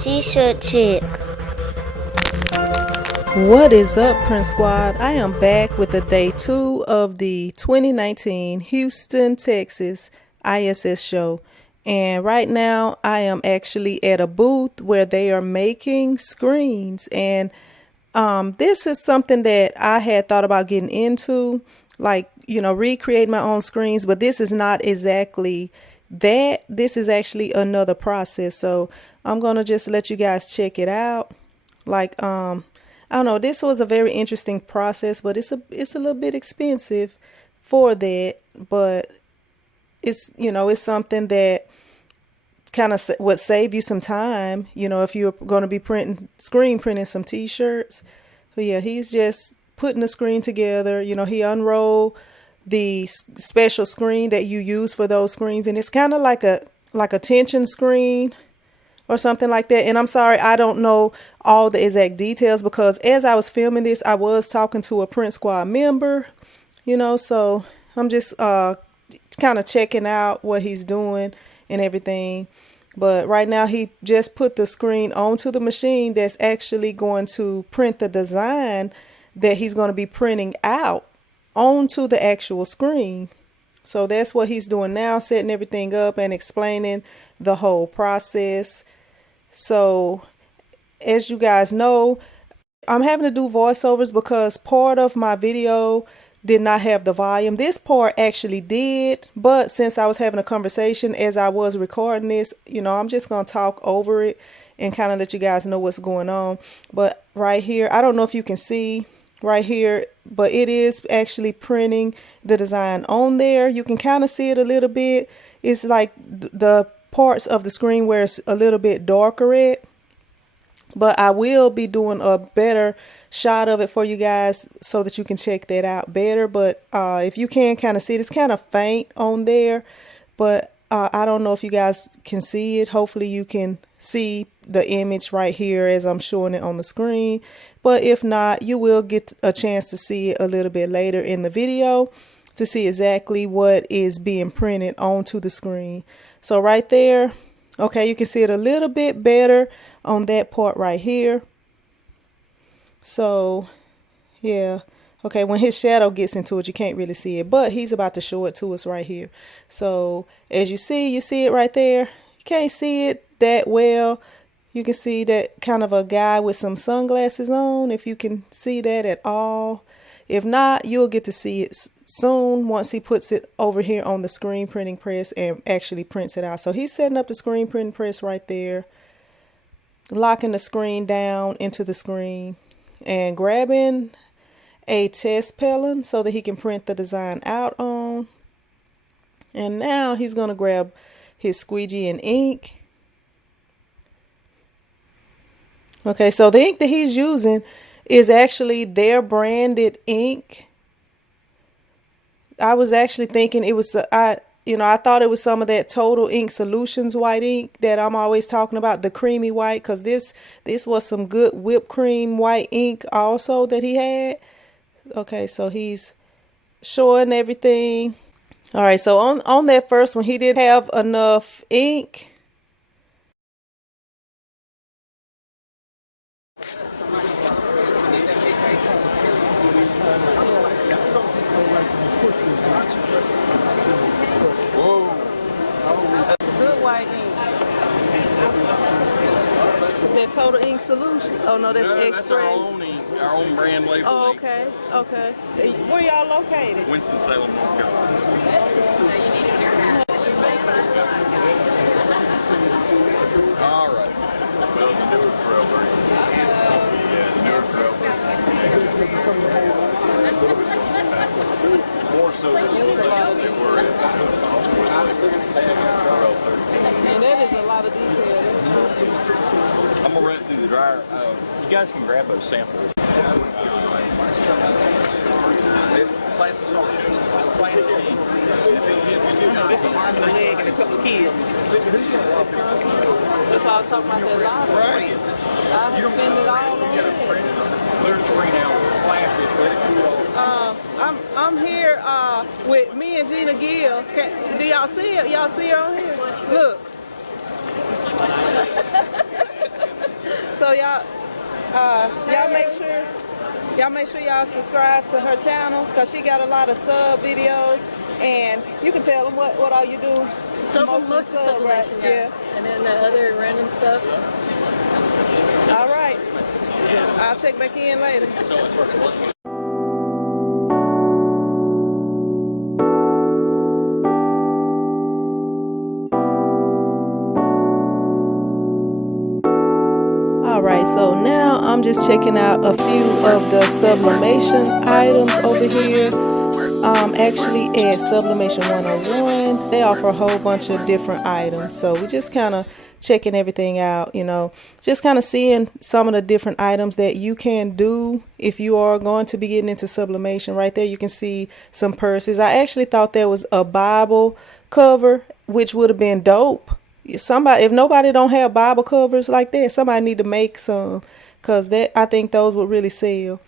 T-shirt chick. What is up, Print Squad? I am back with the day 2 of the 2019 Houston, Texas ISS Show. And right now I am actually at a booth where they are making screens. And this is something that I had thought about getting into, like, recreate my own screens. But this is not exactly that. This is actually another process. So I'm going to just let you guys check it out. Like, I don't know, this was a very interesting process, but it's a little bit expensive for that, but it's something that kind of would save you some time, if you're going to be screen printing some t-shirts. So yeah, he's just putting the screen together. He unrolled the special screen that you use for those screens, and it's kind of like a tension screen or something like that. And I'm sorry, I don't know all the exact details, because as I was filming this, I was talking to a Print Squad member, so I'm just kind of checking out what he's doing and everything. But right now he just put the screen onto the machine that's actually going to print the design that he's going to be printing out onto the actual screen. So that's what he's doing now, setting everything up and explaining the whole process. So as you guys know, I'm having to do voiceovers because part of my video did not have the volume. This part actually did, but since I was having a conversation as I was recording this, I'm just going to talk over it and kind of let you guys know what's going on. But right here, I don't know if you can see right here, but it is actually printing the design on there. You can kind of see it a little bit. It's like the parts of the screen where it's a little bit darker at, but I will be doing a better shot of it for you guys so that you can check that out better. But if you can kind of see it, it's kind of faint on there, but I don't know if you guys can see it. Hopefully you can see the image right here as I'm showing it on the screen, but if not, you will get a chance to see it a little bit later in the video to see exactly what is being printed onto the screen. So right there, okay, you can see it a little bit better on that part right here. So yeah, okay, when his shadow gets into it, you can't really see it, but he's about to show it to us right here. So as you see it right there. You can't see it that well. You can see that kind of a guy with some sunglasses on, if you can see that at all. If not, you'll get to see it soon once he puts it over here on the screen printing press and actually prints it out. So he's setting up the screen printing press right there, locking the screen down into the screen and grabbing a test pellet so that he can print the design out on. And now he's going to grab his squeegee and ink. Okay, so the ink that he's using is actually their branded ink. I was actually thinking it was, I thought it was some of that Total Ink Solutions white ink that I'm always talking about, the creamy white, because this was some good whipped cream white ink also that he had. Okay, so he's showing everything. All right, so on that first one, he didn't have enough ink. Total Ink Solution. Oh no, that's Express. That's our own brand label. Oh, okay, okay. Where y'all located? Winston-Salem, North Carolina. All right. Well, the newer trail version. Yeah, the newer trail version. More so than they were. Man, that is a lot of detail. That's nice. I'm gonna run it through the dryer. You guys can grab those samples. Plastic soft shoe, plastic ink. This is arm and a leg and a couple of kids. That's all I was talking about, that library. I have spent it all on it. Clear screen out, plastic. I'm here with me and Gina Gill. Do y'all see it? Y'all see her on here? Look. So y'all make sure y'all subscribe to her channel, because she got a lot of sub videos, and you can tell them what all you do. Mostly sublimation, yeah. And then the other random stuff. All right. I'll check back in later. All right, so now I'm just checking out a few of the sublimation items over here. Actually at Sublimation 101, they offer a whole bunch of different items. So we just kind of checking everything out, just kind of seeing some of the different items that you can do if you are going to be getting into sublimation. Right there, you can see some purses. I actually thought there was a Bible cover, which would have been dope. Somebody, if nobody don't have Bible covers like that, somebody need to make some, because I think those would really sell.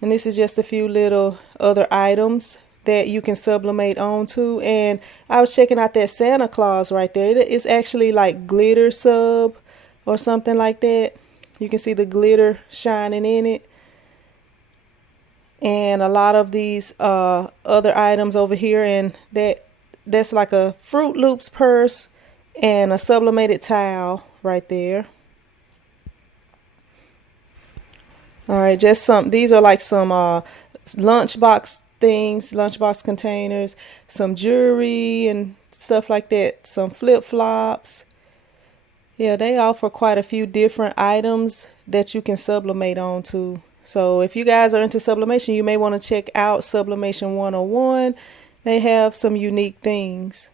And this is just a few little other items that you can sublimate onto. And I was checking out that Santa Claus right there. It's actually like glitter sub or something like that. You can see the glitter shining in it. And a lot of these other items over here, and that's like a Fruit Loops purse and a sublimated towel right there. All right, these are like some lunchbox things, lunchbox containers, some jewelry and stuff like that, some flip-flops. Yeah, they offer quite a few different items that you can sublimate onto. So if you guys are into sublimation, you may want to check out Sublimation 101. They have some unique things.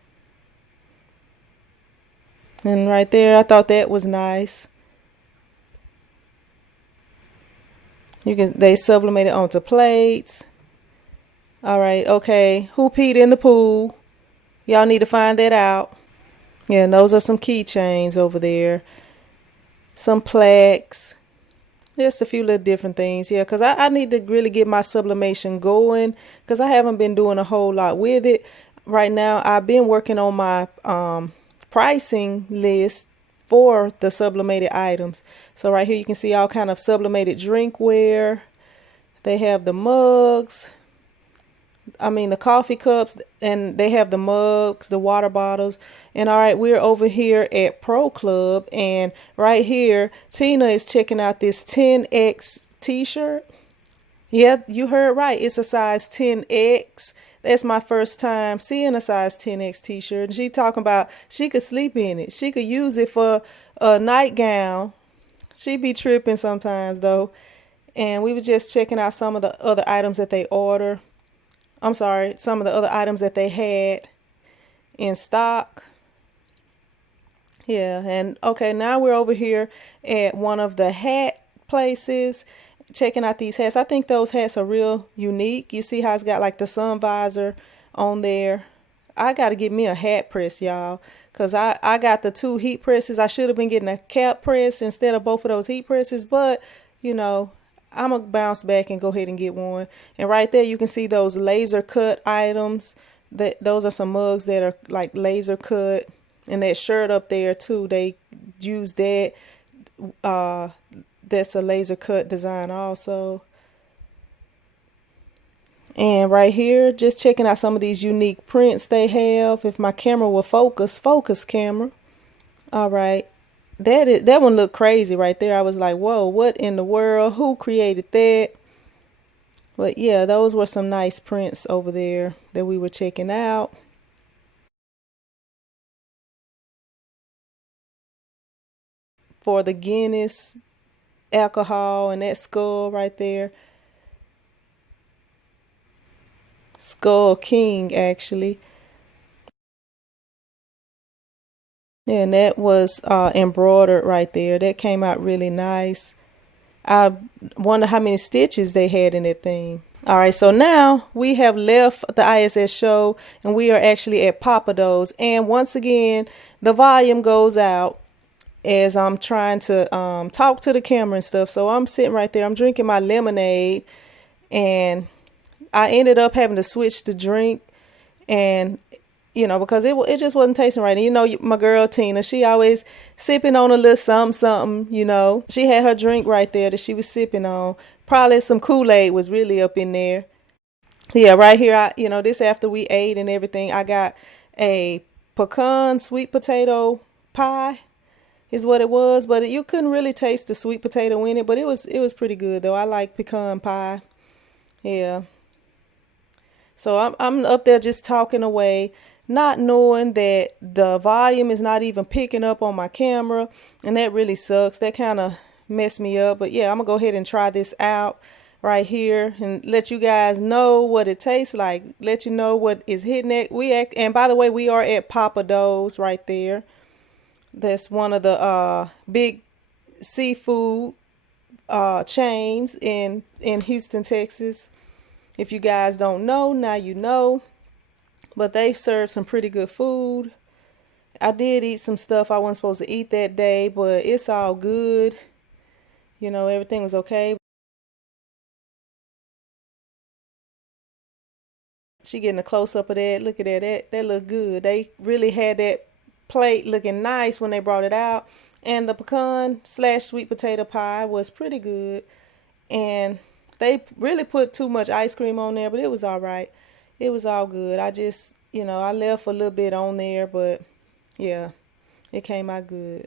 And right there, I thought that was nice. They sublimate it onto plates. All right, okay. Who peed in the pool? Y'all need to find that out. Yeah, and those are some keychains over there. Some plaques. Just a few little different things. Yeah, because I need to really get my sublimation going, because I haven't been doing a whole lot with it. Right now, I've been working on my pricing list for the sublimated items. So right here you can see all kind of sublimated drinkware. They have the mugs, the coffee cups, and they have the mugs, the water bottles. And all right, we're over here at Pro Club, and right here Tina is checking out this 10X t-shirt. Yeah, you heard right, it's a size 10X. That's my first time seeing a size 10X t-shirt. And she talking about she could sleep in it. She could use it for a nightgown. She be tripping sometimes though. And we were just checking out some of the other items that they order. I'm sorry, some of the other items that they had in stock. Yeah, and okay, now we're over here at one of the hat places, checking out these hats. I think those hats are real unique. You see how it's got like the sun visor on there. I got to get me a hat press, y'all, because I got the 2 heat presses. I should have been getting a cap press instead of both of those heat presses, but I'm gonna bounce back and go ahead and get one. And right there you can see those laser cut items. Those are some mugs that are like laser cut, and that shirt up there too, they use that. That's a laser cut design also. And right here, just checking out some of these unique prints they have. If my camera will focus camera. All right, that one looked crazy right there. I was like, whoa, what in the world? Who created that? But yeah, those were some nice prints over there that we were checking out. For the Guinness alcohol and that skull right there. Skull King, actually. Yeah, and that was embroidered right there. That came out really nice. I wonder how many stitches they had in that thing. All right, so now we have left the ISS show and we are actually at Papadeaux. And once again, the volume goes out as I'm trying to talk to the camera and stuff. So I'm sitting right there. I'm drinking my lemonade, and I ended up having to switch the drink, and you know, because it just wasn't tasting right. And you know, my girl Tina, she always sipping on a little something, something, you know. She had her drink right there that she was sipping on. Probably some Kool-Aid was really up in there. Yeah, right here, you know, this after we ate and everything, I got a pecan sweet potato pie is what it was, but you couldn't really taste the sweet potato in it, but it was pretty good though. I like pecan pie. Yeah. So I'm up there just talking away, not knowing that the volume is not even picking up on my camera, and that really sucks. That kind of messed me up. But yeah, I'm gonna go ahead and try this out right here and let you guys know what it tastes like. Let you know what is hitting it. And by the way, we are at Papadeaux right there. That's one of the big seafood chains in Houston, Texas. If you guys don't know, now you know. But they serve some pretty good food. I did eat some stuff I wasn't supposed to eat that day, but it's all good. You know, everything was okay. She getting a close-up of that. Look at that. That looked good. They really had that plate looking nice when they brought it out. And the pecan / sweet potato pie was pretty good. And they really put too much ice cream on there, but it was all right. It was all good. I just, you know, I left a little bit on there, but yeah, it came out good.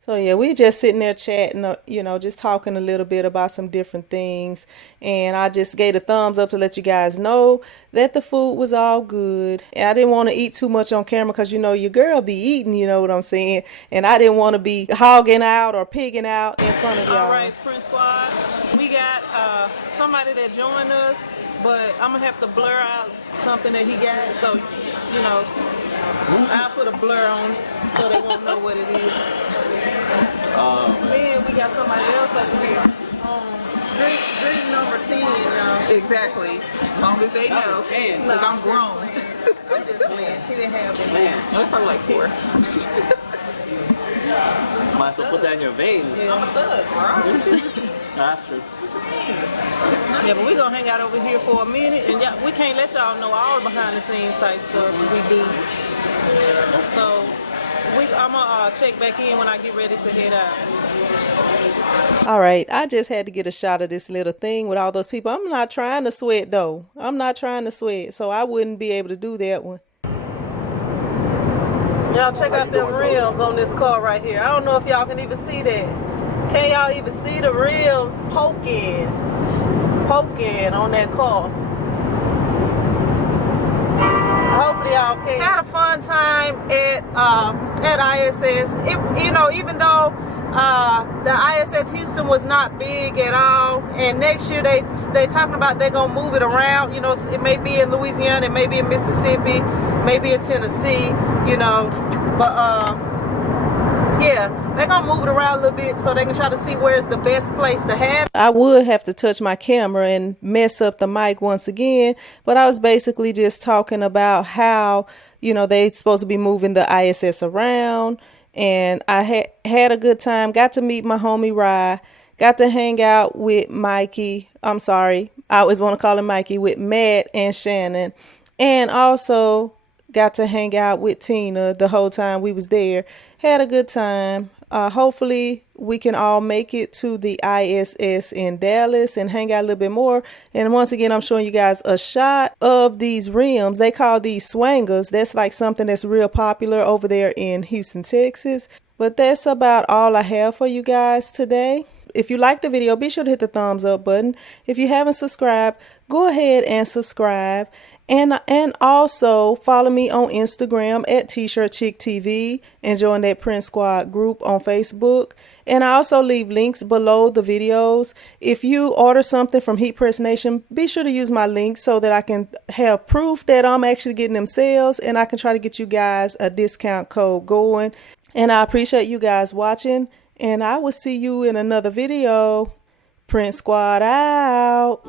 So yeah, we just sitting there chatting, you know, just talking a little bit about some different things. And I just gave a thumbs up to let you guys know that the food was all good. And I didn't want to eat too much on camera because, you know, your girl be eating, you know what I'm saying? And I didn't want to be hogging out or pigging out in front of y'all. All right, Prince Squad, we got somebody that joined us, but I'm going to have to blur out something that he got. So, you know, I'll put a blur on it so they won't know what it is. Then we got somebody else over here. Drink number 10, y'all. Exactly. As long as they know. Because I'm grown. I'm just playing. She didn't have it. Man, that's probably like 4. Might as well put that in your veins. I'm a thug, bro. That's true. Yeah, but we're going to hang out over here for a minute. And we can't let y'all know all the behind the scenes type stuff we do. So I'm going to check back in when I get ready to head out. All right, I just had to get a shot of this little thing with all those people. I'm not trying to sweat though. I'm not trying to sweat, so I wouldn't be able to do that one. Y'all check out them rims on this car right here. I don't know if y'all can even see that. Can y'all even see the rims poking on that car? Hopefully y'all can. Had a fun time at ISS. You know, even though the ISS Houston was not big at all, and next year they talking about they're gonna move it around. You know, it may be in Louisiana, it may be in Mississippi, maybe in Tennessee. You know, but yeah, they're gonna move it around a little bit so they can try to see where's the best place to have it. I would have to touch my camera and mess up the mic once again, but I was basically just talking about how, you know, they supposed to be moving the ISS around, and I had a good time. Got to meet my homie Rye, got to hang out with Mikey. I'm sorry, I always want to call him Mikey, with Matt and Shannon, and also got to hang out with Tina the whole time we was there. Had a good time. Hopefully we can all make it to the ISS in Dallas and hang out a little bit more. And once again, I'm showing you guys a shot of these rims. They call these swangers. That's like something that's real popular over there in Houston, Texas. But that's about all I have for you guys today. If you liked the video, be sure to hit the thumbs up button. If you haven't subscribed, go ahead and subscribe. And also follow me on Instagram at T-Shirt Chick TV and join that Print Squad group on Facebook. And I also leave links below the videos. If you order something from Heat Press Nation, be sure to use my links so that I can have proof that I'm actually getting them sales, and I can try to get you guys a discount code going. And I appreciate you guys watching, and I will see you in another video. Print Squad out.